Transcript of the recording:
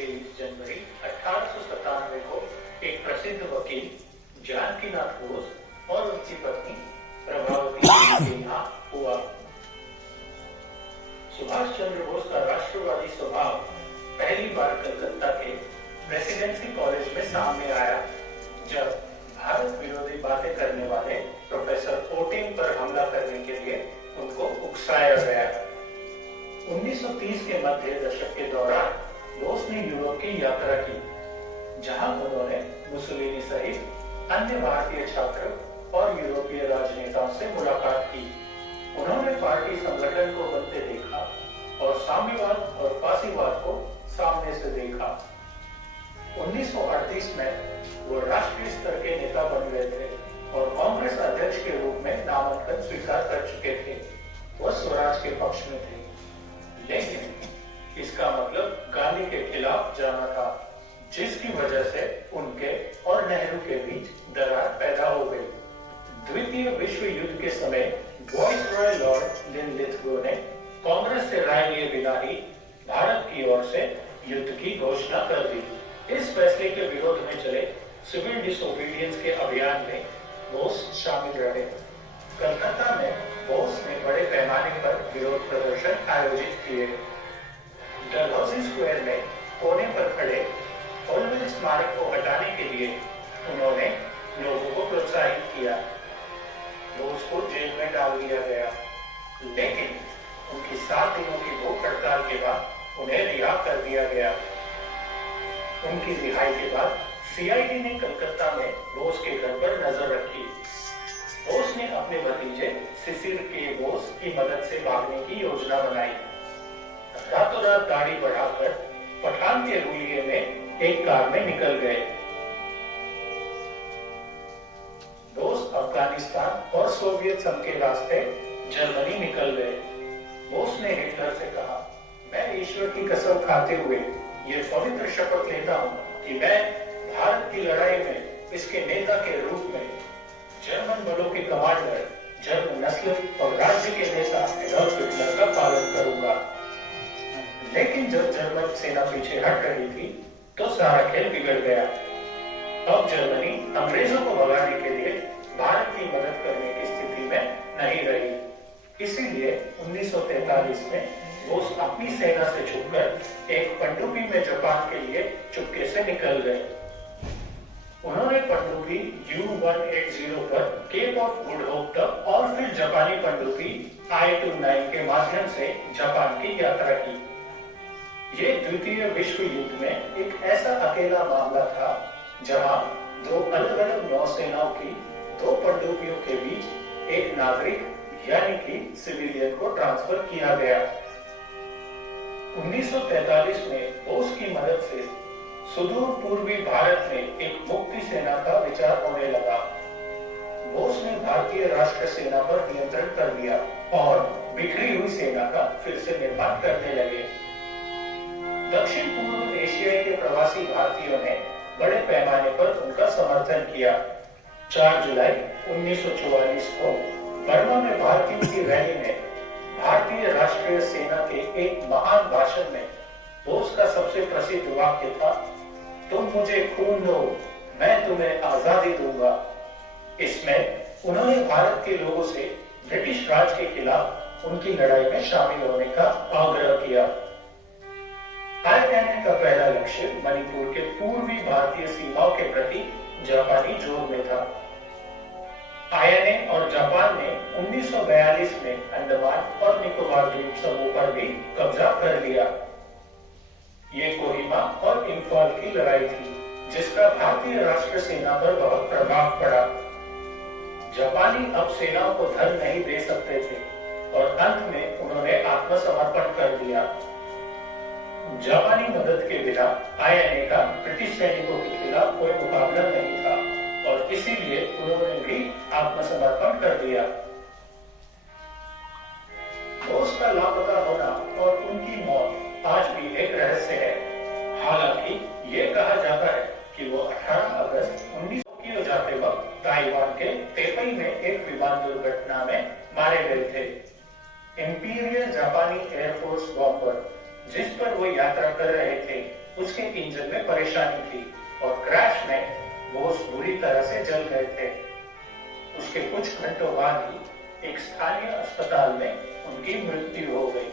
23 जनवरी 1897 को एक प्रसिद्ध वकील जानकीनाथ बोस और उनकी पत्नी प्रभावती देवी के यहाँ हुआ। सुभाष चंद्र बोस का राष्ट्रवादी स्वभाव पहली बार कलकत्ता के प्रेसिडेंसी कॉलेज में सामने आया, जब भारत विरोधी बातें करने वाले प्रोफेसर ओटिंग पर हमला करने के लिए उनको उकसाया गया। 1930 के मध्य दशक के दौरान बोस ने यूरोप की यात्रा की, जहां उन्होंने मुसोलिनी सहित अन्य भारतीय छात्र और यूरोपीय राजनेताओं से मुलाकात की। उन्होंने पार्टी संगठन को बनते देखा और साम्यवाद और फासीवाद को सामने से देखा। 1938 में वो राष्ट्रीय स्तर के नेता बन गए थे और कांग्रेस अध्यक्ष के रूप में नामांकन स्वीकार कर चुके थे। वो स्वराज के पक्ष में थे, लेकिन इसका मतलब गांधी के खिलाफ जाना था, जिसकी वजह से उनके और नेहरू के बीच दरार पैदा हो गई। द्वितीय विश्व युद्ध के समय वाइसरॉय लॉर्ड लिनलिथगो ने कांग्रेस से राय लिए बिना ही भारत की ओर से युद्ध की घोषणा कर दी। इस फैसले के विरोध में चले सिविल डिसोबीडियंस के अभियान में बोस शामिल रहे। कलकत्ता में बोस ने बड़े पैमाने पर विरोध प्रदर्शन आयोजित किए। डलहौजी स्क्वायर में कोने पर खड़े होलवेल स्मारक को हटाने के लिए उन्होंने लोगों को प्रोत्साहित किया। बोस को जेल में डाल दिया गया, लेकिन उनकी 7 दिनों की भूख हड़ताल के बाद उन्हें रिहा कर दिया गया। उनकी रिहाई के बाद सीआईडी ने कलकत्ता में बोस के घर पर नजर रखी। बोस ने अपने भतीजे सिसिल के बोस की मदद से भागने की योजना बनाई। रातों रात गाड़ी बढ़ाकर पठान के हुलिये में एक कार में निकल गए। बोस अफगानिस्तान और सोवियत संघ के रास्ते जर्मनी निकल गए। बोस ने हिटलर से कहा, मैं ईश्वर की कसम खाते हुए ये पवित्र शपथ लेता हूं कि मैं भारत की लड़ाई में इसके नेता के रूप में जर्मन बलों के कमांडर, जर्मन नस्ल और राज्य के नेता एडॉल्फ हिटलर का पालन करूंगा। लेकिन जब जर्मन सेना पीछे हट रही थी तो सारा खेल बिगड़ गया। अब जर्मनी अंग्रेजों को भगाने के लिए भारत की मदद करने की स्थिति में नहीं रही। इसीलिए 1943 में बोस अपनी सेना से छुपकर एक पनडुब्बी में जापान के लिए चुपके से निकल गए। उन्होंने पनडुब्बी U-180 पर केप ऑफ गुड होप तक और फिर जापानी पनडुब्बी I-29 के माध्यम से जापान की यात्रा की। ये द्वितीय विश्व युद्ध में एक ऐसा अकेला मामला था जहां 2 अलग-अलग नौसेनाओं की 2 पनडुब्बियों के बीच एक नागरिक यानी कि सिविलियन को ट्रांसफर किया गया। 1943 में बोस की मदद से सुदूर पूर्वी भारत में एक मुक्ति सेना का विचार होने लगा। बोस ने भारतीय राष्ट्र सेना पर नियंत्रण कर लिया और बिखरी हुई सेना का फिर से निर्माण करने लगे। दक्षिण पूर्व एशिया के प्रवासी भारतीयों ने बड़े पैमाने पर उनका समर्थन किया। 4 जुलाई 1944 को बर्मा में भारतीयों की रैली में भारतीय राष्ट्रीय सेना के एक महान भाषण में बोस का सबसे प्रसिद्ध वाक्य था, तुम मुझे खून दो, मैं तुम्हें आजादी दूंगा। इसमें उन्होंने भारत के लोगों से ब्रिटिश राज के खिलाफ उनकी लड़ाई में शामिल होने का आग्रह किया। आईएनए का पहला लक्ष्य मणिपुर के पूर्वी भारतीय सीमाओं के प्रति जापानी जोर में था। आईएनए और जापान ने 1942 में अंडमान और निकोबार द्वीप समूह पर भी कब्जा कर लिया। ये कोहिमा और इंफाल की लड़ाई थी, जिसका भारतीय राष्ट्र सेना पर बहुत प्रभाव पड़ा। जापानी अब सेनाओं को धन नहीं दे सकते थे और अंत में उन्होंने आत्मसमर्पण कर दिया। जापानी मदद के बिना आईएनए का ब्रिटिश सैनिकों के खिलाफ कोई मुकाबला नहीं था और इसीलिए उन्होंने भी आत्मसमर्पण कर दिया। बोस का लापता होना और उनकी मौत आज भी एक रहस्य है। हालांकि ये कहा जाता है कि वो 18 अगस्त 1900 जाते वक्त ताइवान के तेपई में एक विमान दुर्घटना में मारे गए थे। इंपीरियल जापानी एयरफोर्स बॉम्बर जिस पर वो यात्रा कर रहे थे उसके इंजन में परेशानी थी और क्रैश में बोस बुरी तरह से जल गए थे। उसके कुछ घंटों बाद ही एक स्थानीय अस्पताल में उनकी मृत्यु हो गई।